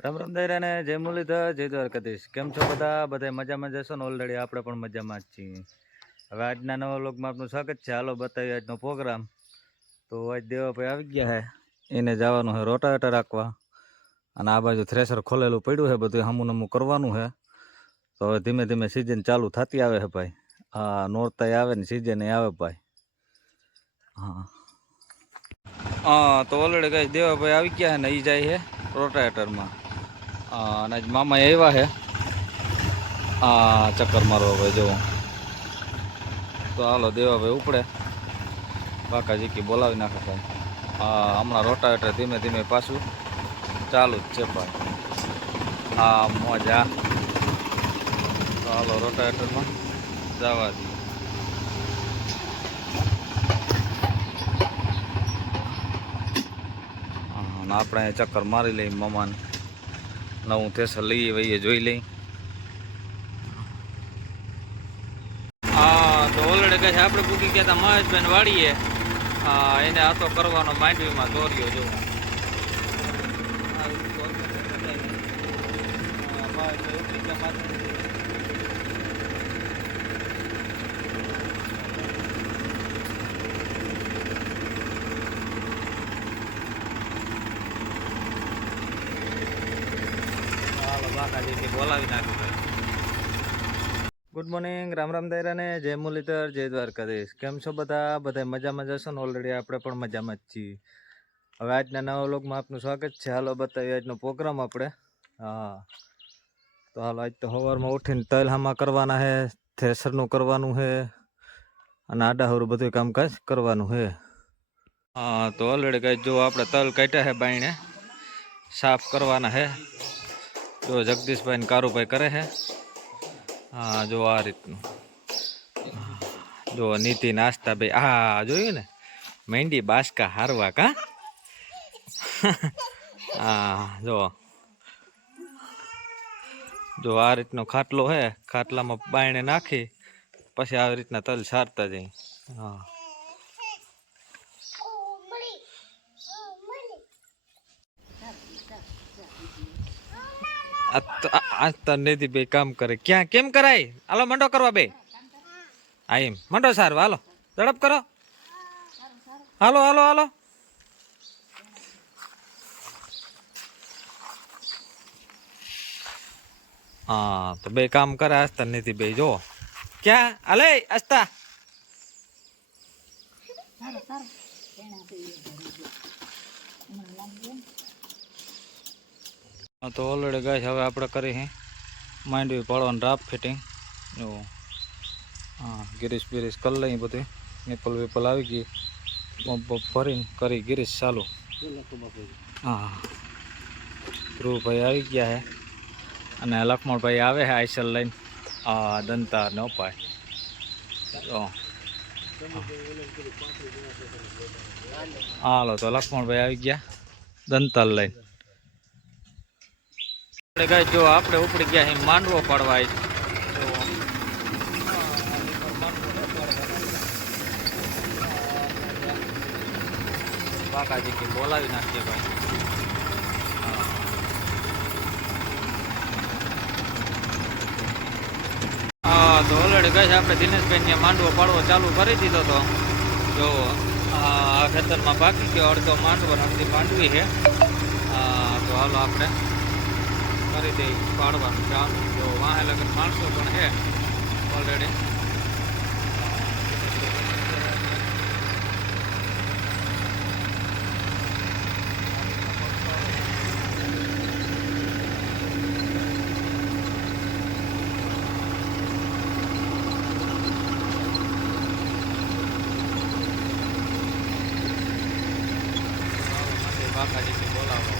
રામ રામ દૈરાને જય મુરલીધર જય દ્વારકાધીશ. કેમ છો બધા? બધા મજામાં જશો ને? ઓલરેડી આપણે પણ મજામાં જ છીએ. હવે આજના નવા લોકમાં આપનું સ્વાગત છે. હાલો બતાવીએ આજનો પ્રોગ્રામ. તો આજ દેવાભાઈ આવી ગયા છે એને જવાનું છે રોટાવેટર રાખવા. અને આ બાજુ થ્રેસર ખોલેલું પડ્યું છે બધું હમું નમું કરવાનું છે તો હવે ધીમે ધીમે સિઝન ચાલુ થતી આવે છે ભાઈ. હા નોરતાય આવે ને સિઝન આવે ભાઈ. હા. હા તો ઓલરેડી કઈ દેવાભાઈ આવી ગયા હે ને એ જાય છે રોટાવેટરમાં. હા, અને આજ મામા આવ્યા છે. આ ચક્કર મારવા ભાઈ જુઓ તો હાલો દેવાભાઈ ઉપડે. બાકાજી કી બોલાવી નાખે ભાઈ. હા હમણાં રોટાવેટર ધીમે ધીમે પાછું ચાલુ જ છે ભાઈ હા, મોજા. તો હાલો રોટાવેટરમાં જવા દઈએ. આપણે ચક્કર મારી લઈએ મામાને. નવું થેસર લઈએ વઈએ જોઈ લઈ હા, તો ઓલરેડી કહે આપણે પૂકી ગયા હતા મહેશભાઈ વાળીએ એને આતો કરવાનો માંડવીમાં દોર્યો, જો. મહેશભાઈ ગુડ મોર્નિંગ રામ રામ દાયરાને, જય મુરલીધર, જય દ્વારકાધીશ. કેમ છો બધા? બધા મજામાં જશો ને? ઓલરેડી આપણે પણ મજામાં જ છીએ. હવે આજના નવા વ્લોગમાં આપનું સ્વાગત છે. હાલો, બતાવીએ આજનો પ્રોગ્રામ આપણે. હા. તો હાલો, આજ તો સવારમાં ઉઠીને તલ હામાં કરવાના છે થ્રેસરનું કરવાનું છે અને આડાહરું બધું કામકાજ કરવાનું છે હા, તો ઓલરેડી કઈ જો આપણે તલ કાઢ્યા છે બાઈને સાફ કરવાના છે જો જગદીશભાઈ ને કારુભાઈ કરે છે. હા, જો આ રીતનું. જો નીતિ નાસ્તા ભાઈ હા, જોયું ને? મહેંદી બાસકા હારવા કા? હા, જો. જો આ રીતનો ખાટલો હે ખાટલામાં બાયણે નાખી, પછી આવી રીતના તલ સારતા જઈ હા. આ તો- આ- આ તો નિધિ બે કામ કરે. ક્યાં? કેમ કરાય? હાલો, મંડો કરવા બે. હા મંડો સારું, હાલો. ઝડપ કરો. હાલો હાલો હાલો. હા, તો બે કામ કરે આસ્તા નીતિ બે. જો. ક્યાં? હાલે આસ્તા તો ઓલરેડી ગાય હવે આપણે કરી હે. માંડવી પાડવાનું રાપ ફિટિંગ એવું હા, ગિરીશ બિરીશ કરી લઈ બધું. નિપલ વિપલ આવી ગઈ. પંપ ભરીને કરી ગિરીશ ચાલુ. હા ધ્રુવભાઈ આવી ગયા હે. અને લક્ષ્મણભાઈ આવે છે આઈસલ લઈને. હા દંતા ન પાય હાલો, તો લક્ષ્મણભાઈ આવી ગયા. દંતાલ લઈને. આપણે ગાય જો આપણે ઉપડી ગયા છે માંડવો પાડવા આજ. તો બાકાજી કે બોલાવી નાખીએ ભાઈ. હા. તો ઓલરેડી ગઈ છે આપણે દિનેશભાઈ ને માંડવો પાડવો ચાલુ કરી દીધો તો. જો આ ખેતરમાં બાકી ગયો અડધો માંડવો ને અડધી માંડવી છે. હા, તો હાલો આપણે કરી દઈ પાડવાનું ચાલુ. જો વાહે લગન માણસો પણ છે ઓલરેડી બાકાજીથી બોલાવો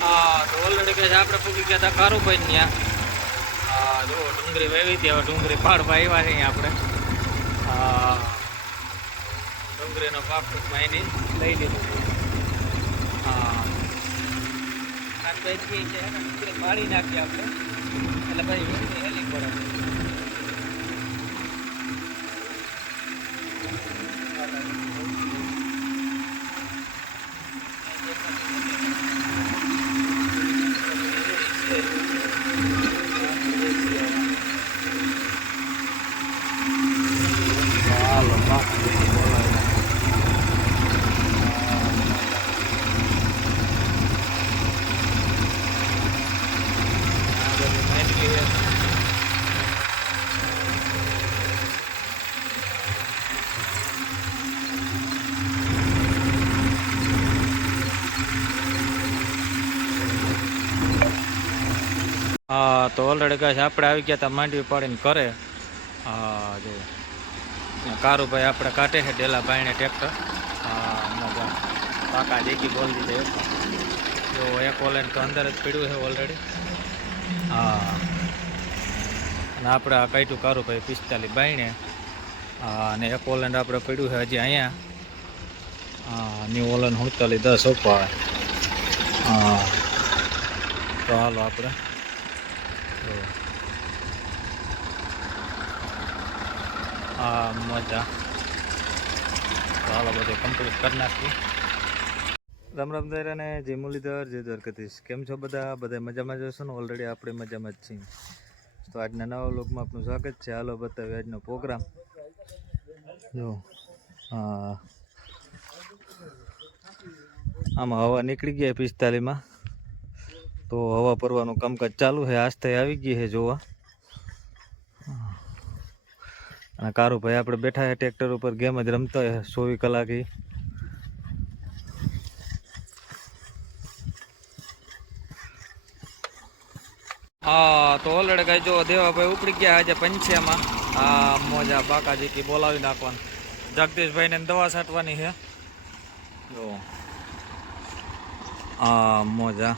હા તો ઓલરેડી કે છે. આપણે પૂકી ગયા હતા કારુભાઈ ત્યાં. હા જો ડુંગળી વાવી હતી. હવે ડુંગળી પાડવા આવ્યા છે આપણે. હા ડુંગળીનો પાક ટૂંકમાં એની લઈ લીધું હા કહે છે ડુંગળી પાડી નાખી આપણે. એટલે ભાઈ હેલી પડે. હા તો ઓલરેડી છે આપણે આવી ગયા હતા માંડવી પાડીને કરે હા જો કારુભાઈ આપણે કાઢે છે ડેલા ભાઈને ટ્રેક્ટર હા પાકા દેખી બોલ દીધે જો, એક ઓલેન તો અંદર જ પીડ્યું છે ઓલરેડી હા અને આપણે આ કાઢ્યું કારુભાઈ પિસ્તાલીસ બાયણે. હા અને એક ઓલેન આપણે પડ્યું છે હજી અહીંયા. હા ન્યૂ ઓલન સુડતાલીસ દસ ઓપા હા તો હાલો આપણે હા મજા. ચાલો બધું કમ્પ્લીટ કરી નાખીએ. રામ રામ દૈર અને જય મુરલીધર, જય દ્વારકાધીશ. કેમ છો બધા? બધા મજામાં જશો ને? ઓલરેડી આપણે મજામાં જ છીએ. તો આજના નવા લોકમાં આપનું સ્વાગત છે. હાલો બતાવીએ આજનો પ્રોગ્રામ. જો આમાં હવા નીકળી ગયા પિસ્તાલીસમાં. તો હવા ભરવાનું કામકાજ ચાલુ છે. આસ્તે આવી ગઈ છે જોવા. અને કારુભાઈ આપણે બેઠા છે ટ્રેક્ટર ઉપર, ગેમ જ રમતા હોય ચોવીસ કલાક. હા, તો ઓલરેડી કઈ જો દેવાભાઈ ઉપડી ગયા આજે પંચ્યામાં. આ મોજા બાકાજી કી બોલાવી નાખવાનું. જગદીશભાઈને દવા છાંટવાની છે. જો. આ મોજા.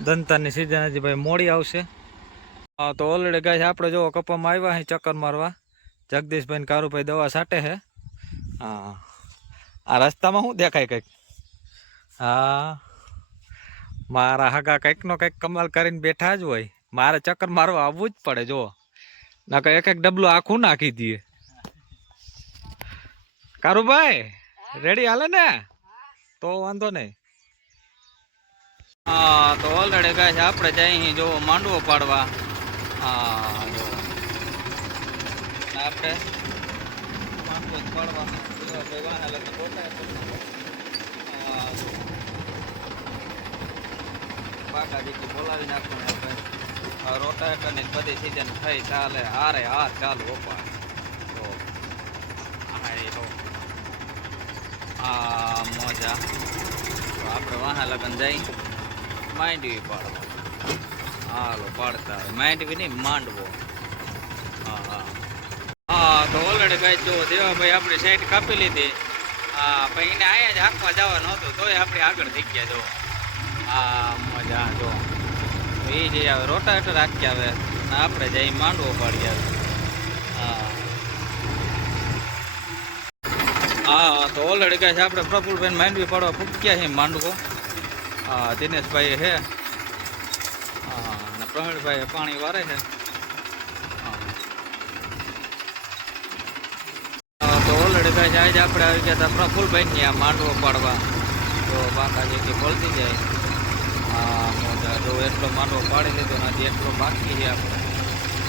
દંતાની સિઝન હજી ભાઈ મોડી આવશે. હા, તો ઓલરેડી ગાય આપણે જો કપામાં આવ્યા અહીં ચક્કર મારવા. જગદીશભાઈ ને કારુભાઈ દવા છાંટે છે હા. આ રસ્તામાં શું દેખાય કંઈક? હા. મારા હગા કંઈકનો કંઈક કમાલ કરીને બેઠા જ હોય. મારે ચક્કર મારવા આવવું જ પડે જો નકર એક એક ડબલું આખું નાખી દઈએ. કારુભાઈ રેડી હાલે ને? તો વાંધો નહીં. હા, તો ઓલરેડી ગાય આપણે જઈ જો માંડવો પાડવા. હા, જો. આપણે માંડવો પાડવાનો. બાકાજી બોલાવી નાખવાનું આપણે રોટાવેટરની બધી સિઝન થઈ ચાલે, હારે હાર ચાલુ ઓપા હા આ મોજા. આપણે વાહા લગન જઈ. માંડવી પાડવા. હાલો, પાડતા. માંડવી નહીં, માંડવો. હા હા. હા, તો ઓલરેડી ભાઈ જો દેવાભાઈ આપણી સાઈડ કાપી લીધી. હા પછી એને અહીંયા જ હાંકવા જવાનું હતું, તોય આપણે આગળ થઈ ગયા, જો. હા, મજા, જો. એ જે આવે રોટાવેટર હાંકી આવે અને આપણે જઈ માંડવો પાડી આવે હા. હા, તો ઓલરેડી કહે છે, આપણે પ્રફુલભાઈ માંડવી પાડવા પૂગ્યા છે માંડવો. દિનેશભાઈ છે હા. અને પ્રવીણભાઈ પાણી વારે છે તો ઓલરેડી ભાઈ આજે આપણે આવી ગયા હતા પ્રફુલભાઈ ની આ માંડવો પાડવા. તો બાકાજી કે બોલતી જાય. જો એટલો માંડવો પાડી લીધો નથી એટલો બાકી છે આપણે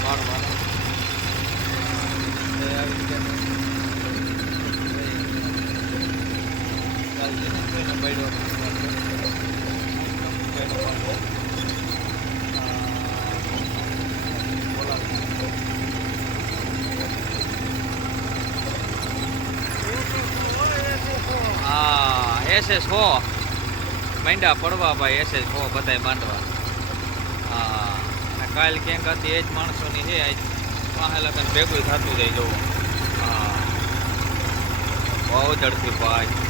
પાડવાનો આવી ગયા ચાલ દિનેશભાઈને બળ્યો હા એસએસ હો. માંડ્યા પડવા ભાઈ, એસએસ હો બધાય માંડવા હા, અને કાલ ક્યાંક હતી, એ જ માણસોની છે આજ પાસે લગન ભેગું થતું જાય જવું. હા. બહુ ઝડપી ભાઈ.